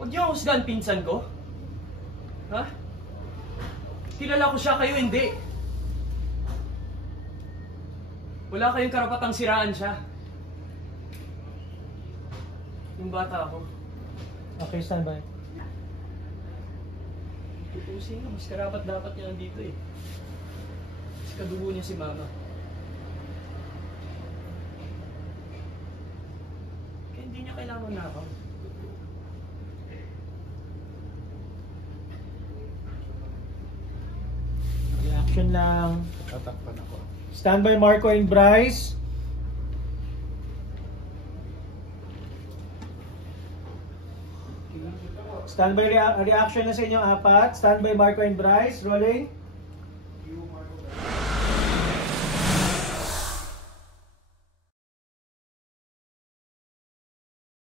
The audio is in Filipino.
Huwag niyo husgahan pinsan ko. Ha? Kilala ko siya, kayo hindi. Wala kayong karapatang siraan siya. Yung bata ako. Okay, standby. Tutusin nga, mas karapat dapat niya nandito eh. Mas kadugo niya si mama. Kaya hindi niya kailangan manakaw. Reaction lang. Tatakpan ako. Standby Marco and Bryce. Standby reaction na sa inyo apat. Standby Marco and Bryce. Rolling.